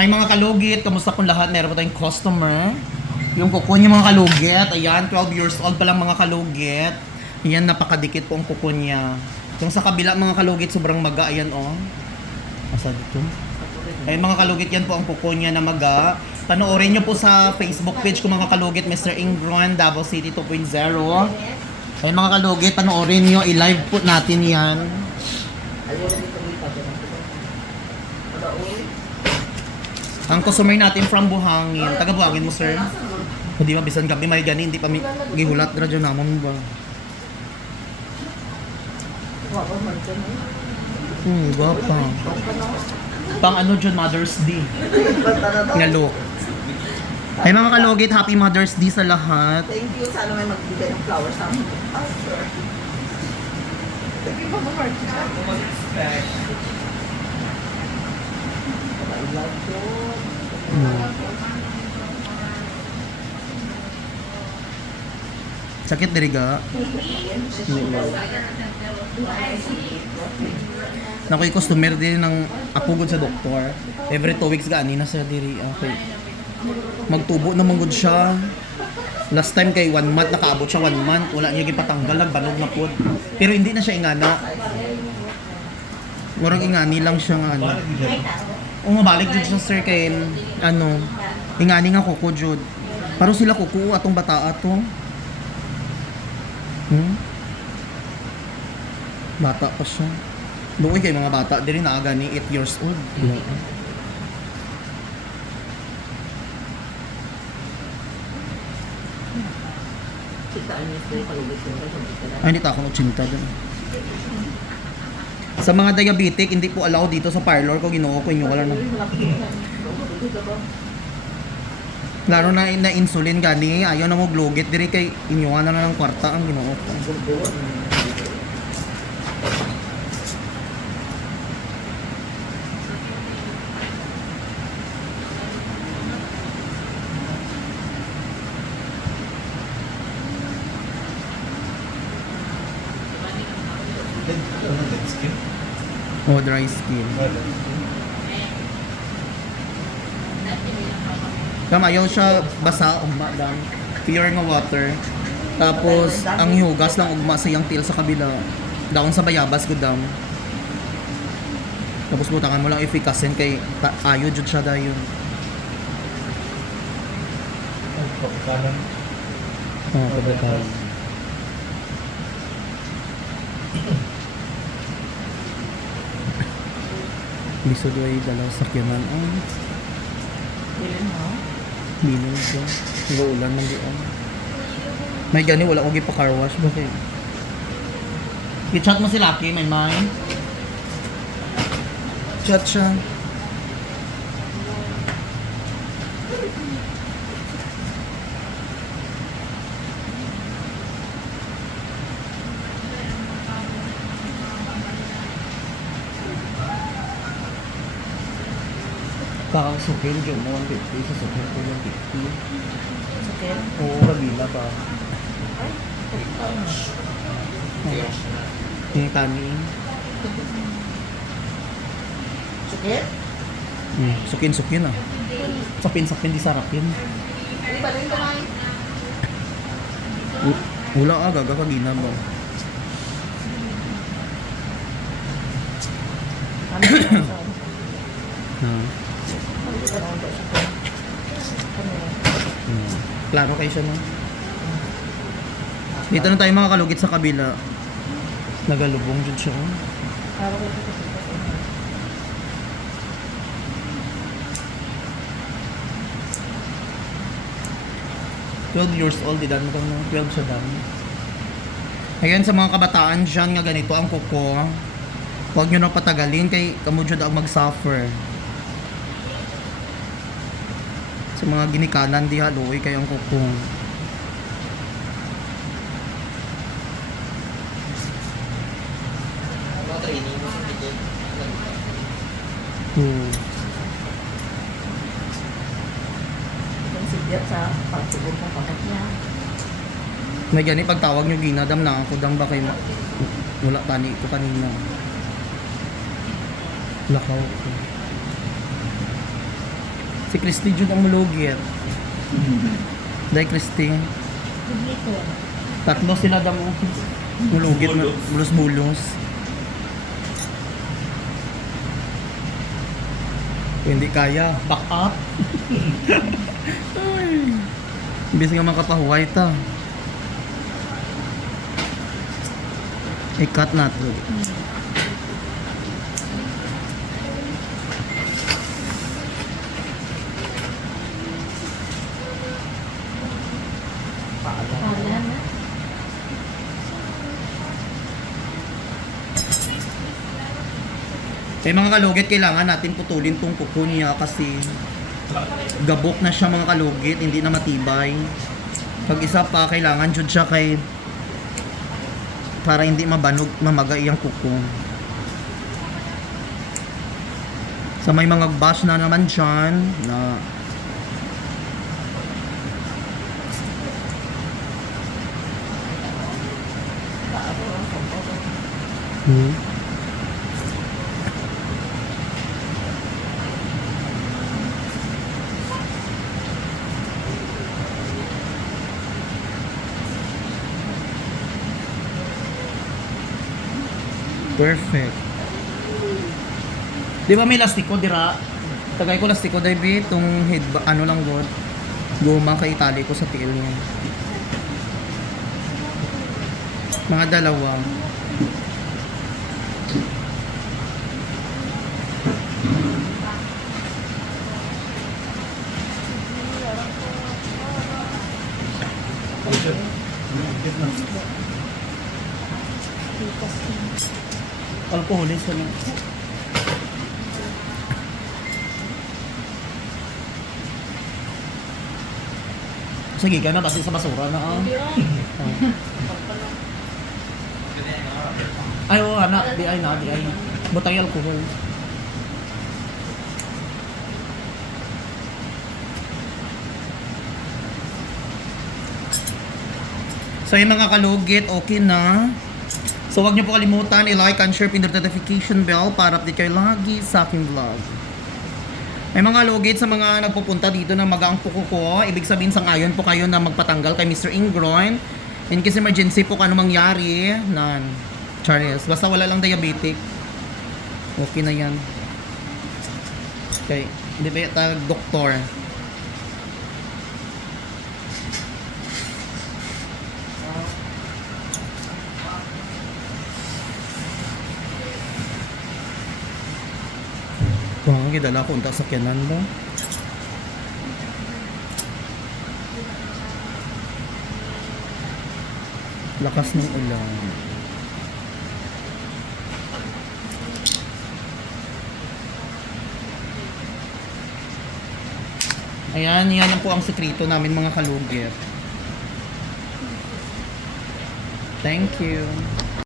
Hi mga kalugit, kamusta pong lahat? Meron po tayong customer. Yung kuko niya mga kalugit. Ayan, 12 years old pa lang mga kalugit. Ayan, napakadikit po ang kuko niya. Yung sa kabila mga kalugit, sobrang maga. Ayan oh. Asa dito? Ay mga kalugit, yan po ang kuko niya na maga. Panoorin niyo po sa Facebook page ko mga kalugit, Mr. Ingron, Davao City 2.0. Ay mga kalugit, panoorin niyo, i-live po natin yan. Ang customer natin from Buhangin. Taga Buhangin mo, sir? Hindi ba, bisan gabi may gani, hindi pa may gihulat radyo namon ba? Hmm, gwapa. Pang ano dyan, Mother's Day. Ngalo. Ay mga kalugit, Happy Mother's Day sa lahat. Thank you. Sana may magbigay ng flowers sa amin. Ah, sure. Thank you, Mama Martina. I love you. Sakit diriga. Nakoy customer din ng apugod sa doktor. Every two weeks gani na siya diri. Okay. Magtubo na manggod siya. Last time kay one month nakaabot siya one month, wala niya gipatanggal nagbanog na pod. Pero hindi na siya ingana. Murag ingani lang siya nga ano. O mabalik jud siya sir kay ano, ingani nga kuko jud. Pero sila kuko atong bata ato. Hmm? Bata pa siya. Doon kay mga bata, din na aga ni 8 years old. Palugod ko. Ay, hindi ta ako 80 dun. Sa mga diabetic, hindi po allow dito sa parlor ko ginoo ko inyo wala na. Laro na na insulin gani, ayaw na mo glugit diri kay inyo na lang ng kwarta ang ginoo. Oh, dry skin. Kama ayaw siya basa ugma lang. Pure nga water. Tapos ang hugas lang ugma sa iyang til sa kabila. Daon sa bayabas ko dam. Tapos butangan mo lang efficacy kay ta- ayo jud siya dayon. Oh, pagkakalan. Lisod ay dala sa sakyanan. Ay, Ilan mo? Bilog ko. Nag-uulan man diyan. May gani, wala ko pa car wash. Bakit? I-chat mo si Lucky, may mind. Chat siya. Kakasukin, dyan mo ang 50 sa sukir ko yung 50. Sakit? Oo, kabila pa. Ay, Yung tani. Sakit? Hmm. Sukin, sukin ah. Sapin, sapin, di sarap yun. Hindi ba rin kumain? Wala ah, gaga kagina ba? Ano ba sa Ha? Ano ba sa Ano yan? Hmm. Klaro kayo siya no? Dito na tayo mga kalugit sa kabila. Nagalubong dyan siya. oh. 12 years old, idan mo kang 12 siya dan. Ayan sa mga kabataan dyan nga ganito ang kuko. Huwag nyo na patagalin kay kamo dyan ang mag-suffer. Sa mga ginikanan di haluoy kayong kuko. Hmm. May gani pagtawag nyo ginadam na ako dam ba kay ma- wala tani ko kanina. Lakaw ko. Si Christy Jude ang mulugit. Dahil Christy. Tatlo sila damo. Mulugit na bulos-bulos. Hindi kaya. Back up. Ay. Imbis nga makapahuway ta. I-cut natin. Pala Sa mga kalugit, kailangan natin putulin tong kuko niya kasi gabok na siya mga kalugit, hindi na matibay. Pag isa pa, kailangan jud siya kay para hindi mabanog, mamaga iyang kuko. Sa may mga bash na naman dyan, na Hmm. Perfect. Di ba may lastiko dira? Tagay ko lastiko dai bi tong head ano lang god. Guma kay itali ko sa tiil niya. Mga dalawa. Alcoholis ano? Sige ka na, kasi sa basura na ah. Oh. Ay, oo, anak. Di ay na, di ay. Butay alcohol. So yung mga kalugit, okay na. So wag niyo po kalimutan i-like and share pindot notification bell para update kayo lagi sa aking vlog. May mga lugit sa mga nagpupunta dito na magaang puko ko. Ibig sabihin sang ayon po kayo na magpatanggal kay Mr. Ingroin. In case emergency po kung ano mangyari, nan. Charles, basta wala lang diabetic. Okay na yan. Okay, hindi ba yata doktor? Kung ang gidala ko unta sa kyanan ba? Lakas ng ulan. Ayan, yan lang po ang sekreto namin mga kalugit. Thank you.